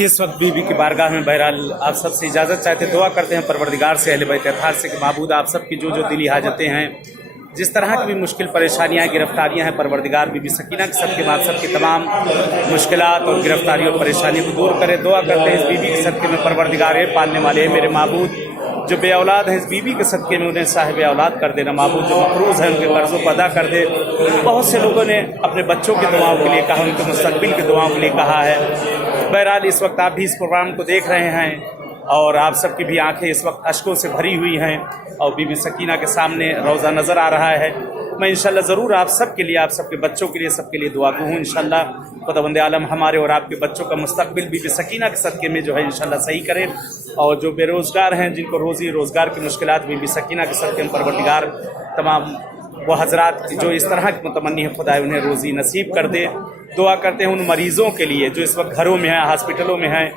इस वक्त बीबी की बारगाह में बहरहाल आप सबसे इजाज़त चाहते दुआ करते हैं परवरदिगार से अहले बैत अताहर से कि माबूद आप सबकी जो जो दिली हाजतें हैं जिस तरह की भी मुश्किल परेशानियां गिरफ्तारियां हैं परवरदिगार बीबी सकीना के सबके बाद सबकी तमाम मुश्किलात और गिरफ्तारियों और परेशानियों को दूर करे। दुआ करते हैं इस बीबी के सदक़े में परवरदिगार है पालने वाले हैं मेरे माबूद जो बे औलाद हैं इस बीबी के सदक़े में उन्हें साहिब औलाद कर देना माबूद जो मफरूज़ हैं उनके कर्ज़ों को अदा कर दे। बहुत से लोगों ने अपने बच्चों की दुआओं के लिए कहा उनके मुस्तक़बिल की दुआओं के लिए कहा है। बहरहाल इस वक्त आप भी इस प्रोग्राम को देख रहे हैं और आप सबकी भी आंखें इस वक्त अश्कों से भरी हुई हैं और बीबी सकीना के सामने रोज़ा नज़र आ रहा है। मैं इंशाल्लाह ज़रूर आप सब के लिए आप सबके बच्चों के लिए सबके लिए दुआ हूँ। इंशाल्लाह खुदावंद आलम हमारे और आपके बच्चों का मुस्तक़बिल बीबी सकीना के सदक़े में जो है इंशाल्लाह सही करे और जो बेरोज़गार हैं जिनको रोज़ी रोज़गार की मुश्किलात बीबी सकीना के सदक़े में परवरदिगार तमाम वो हज़रात जो इस तरह की मुतमन्नी है खुदा उन्हें रोज़ी नसीब कर दे। दुआ करते हैं उन मरीज़ों के लिए जो इस वक्त घरों में हैं हॉस्पिटलों में हैं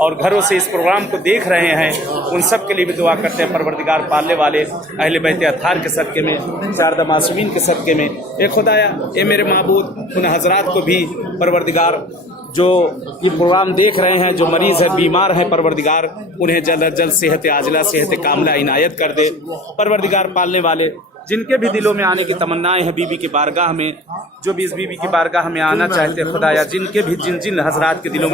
और घरों से इस प्रोग्राम को देख रहे हैं उन सब के लिए भी दुआ करते हैं परवरदिगार पालने वाले अहले बैत अताहर के सदक़े में शारदा मासूमीन के सदक़े में ए खुदाया ए मेरे माबूद उन हज़रात को भी परवरदिगार जो ये प्रोग्राम देख रहे हैं जो मरीज़ है बीमार हैं परवरदिगार उन्हें जल्द अज जल्द सेहत आजिला सेहत कामिला इनायत कर दे। परवरदिगार पालने वाले जिनके भी दिलों में आने की तमन्नाएं हैं बीबी की बारगाह में जो भी इस बीबी की बारगाह में आना चाहते खुदाया जिनके भी जिन जिन हज़रात के दिलों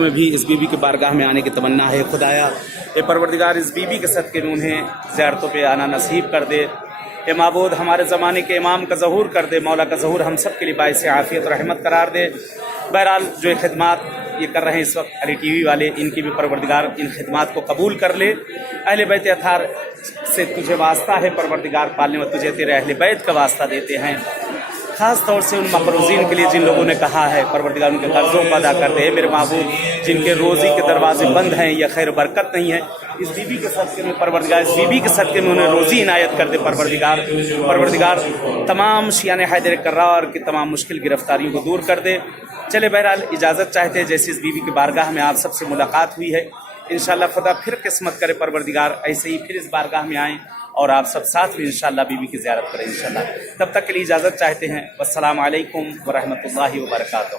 में भी इस बीबी की बारगाह में आने की तमन्ना है खुदाया ये परवरदिगार इस बीबी के सदक़े में उन्हें ज़ियारतों पे आना नसीब कर दे। ए माबूद हमारे ज़माने के इमाम का ज़हूर कर दे मौला का ज़हूर हम सब के लिए बाइस आफ़ियत रहमत करार दे। बहरहाल जो खिदमात ये कर रहे हैं इस वक्त अली टीवी वाले इनकी भी परवरदिगार इन खिदमात को कबूल कर ले। अहले बैत अताहर से तुझे वास्ता है परवरदिगार पालने में तुझे तेरे अहले बैत का वास्ता देते हैं ख़ास तौर से उन मफरूज़ीन के लिए जिन लोगों ने कहा है परवरदिगार उनके कर्ज़ों को अदा कर दे। मेरे माबूद जिनके रोज़ी के दरवाजे बंद हैं या खैर बरकत नहीं है इस बीबी के सदक़े में परवरदिगार इस बीबी के सदक़े में उन्हें रोज़ी इनायत कर दे। परवरदिगार तमाम शियाने हैदर कर्रार की तमाम मुश्किल गिरफ्तारियों को दूर कर दे। चले बहरहाल इजाज़त चाहते हैं जैसे इस बीबी की बारगाह में आप सबसे मुलाकात हुई है इंशाल्लाह खुदा फिर किस्मत करे परवरदिगार ऐसे ही फिर इस बारगाह में आएँ और आप सब साथ में इंशाल्लाह बीबी की ज़ियारत करें इंशाल्लाह। तब तक के लिए इजाज़त चाहते हैं। वस्सलामु अलैकुम व रहमतुल्लाहि व बरकातहू।